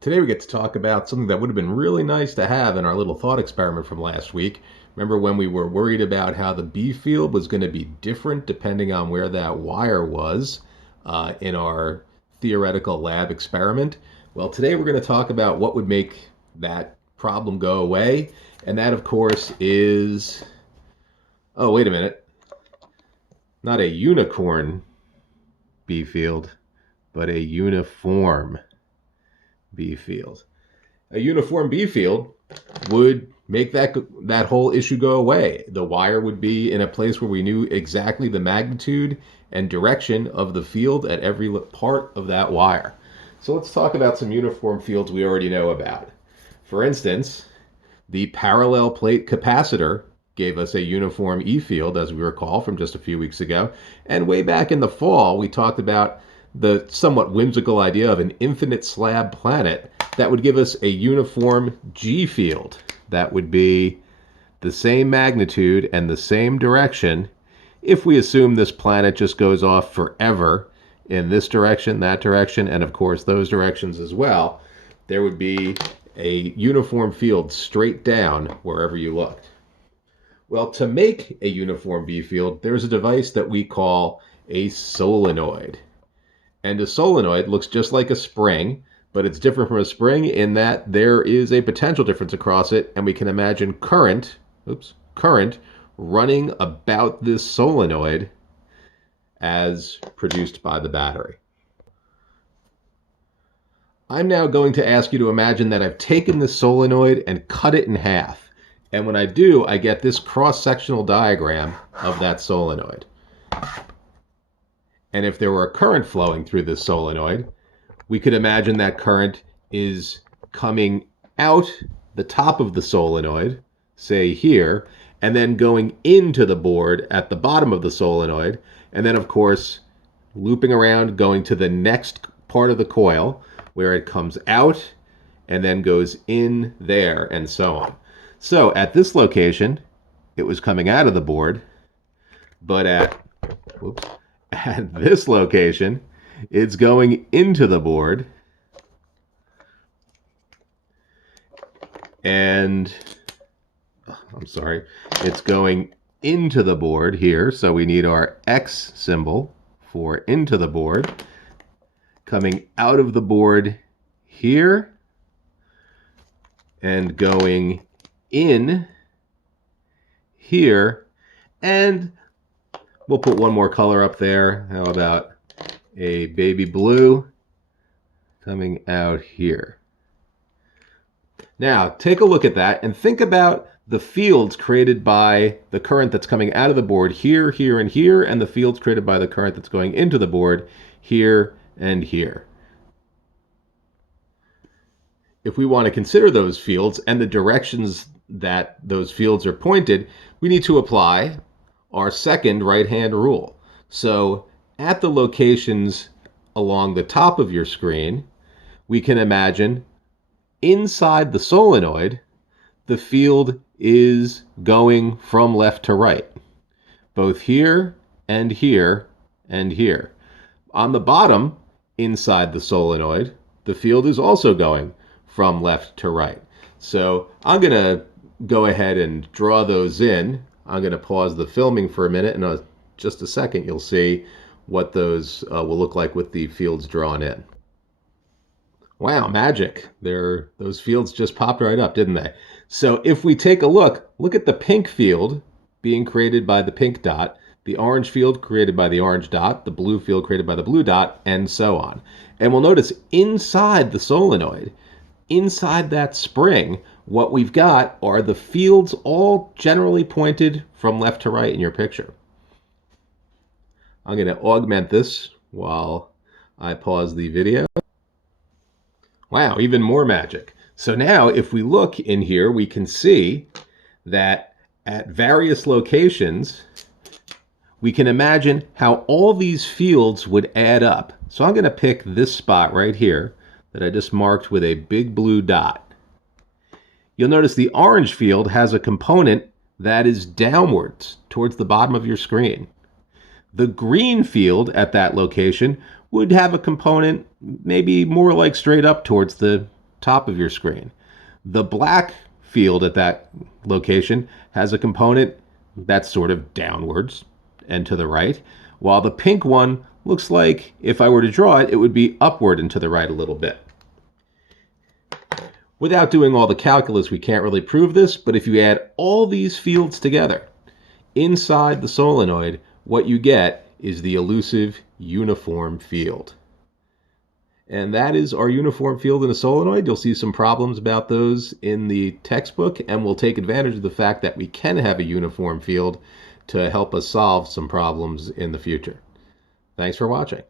Today we get to talk about something that would have been really nice to have in our little thought experiment from last week. Remember when we were worried about how the B field was going to be different depending on where that wire was in our theoretical lab experiment? Well, today we're going to talk about what would make that problem go away. And that, of course, is, oh, wait a minute, not a unicorn B field, but a uniform B field. A uniform B field would make that whole issue go away. The wire would be in a place where we knew exactly the magnitude and direction of the field at every part of that wire. So let's talk about some uniform fields we already know about. For instance, the parallel plate capacitor gave us a uniform E field, as we recall from just a few weeks ago. And way back in the fall, we talked about the somewhat whimsical idea of an infinite slab planet that would give us a uniform G field. That would be the same magnitude and the same direction if we assume this planet just goes off forever in this direction, that direction, and of course those directions as well. There would be a uniform field straight down wherever you looked. Well, to make a uniform B field, there's a device that we call a solenoid. And a solenoid looks just like a spring, but it's different from a spring in that there is a potential difference across it, and we can imagine current running about this solenoid as produced by the battery. I'm now going to ask you to imagine that I've taken this solenoid and cut it in half. And when I do, I get this cross-sectional diagram of that solenoid. And if there were a current flowing through this solenoid, we could imagine that current is coming out the top of the solenoid, say here, and then going into the board at the bottom of the solenoid, and then, of course, looping around, going to the next part of the coil where it comes out and then goes in there, and so on. So at this location, it was coming out of the board, but at this location, it's going into the board. And, I'm sorry, it's going into the board here. So we need our X symbol for into the board. Coming out of the board here. And going in here. And we'll put one more color up there. How about a baby blue coming out here? Now, take a look at that and think about the fields created by the current that's coming out of the board here, here, and here, and the fields created by the current that's going into the board here and here. If we want to consider those fields and the directions that those fields are pointed, we need to apply our second right-hand rule. So at the locations along the top of your screen, we can imagine inside the solenoid, the field is going from left to right, both here and here and here. On the bottom, inside the solenoid, the field is also going from left to right. So I'm going to go ahead and draw those in. I'm going to pause the filming for a minute, and in just a second you'll see what those will look like with the fields drawn in. Wow, magic. Those fields just popped right up, didn't they? So if we take a look at the pink field being created by the pink dot, the orange field created by the orange dot, the blue field created by the blue dot, and so on. And we'll notice inside the solenoid, inside that spring, what we've got are the fields all generally pointed from left to right in your picture. I'm going to augment this while I pause the video. Wow, even more magic. So now if we look in here, we can see that at various locations, we can imagine how all these fields would add up. So I'm going to pick this spot right here that I just marked with a big blue dot. You'll notice the orange field has a component that is downwards towards the bottom of your screen. The green field at that location would have a component maybe more like straight up towards the top of your screen. The black field at that location has a component that's sort of downwards and to the right, while the pink one looks like, if I were to draw it, it would be upward and to the right a little bit. Without doing all the calculus, we can't really prove this, but if you add all these fields together inside the solenoid, what you get is the elusive uniform field. And that is our uniform field in a solenoid. You'll see some problems about those in the textbook, and we'll take advantage of the fact that we can have a uniform field to help us solve some problems in the future. Thanks for watching.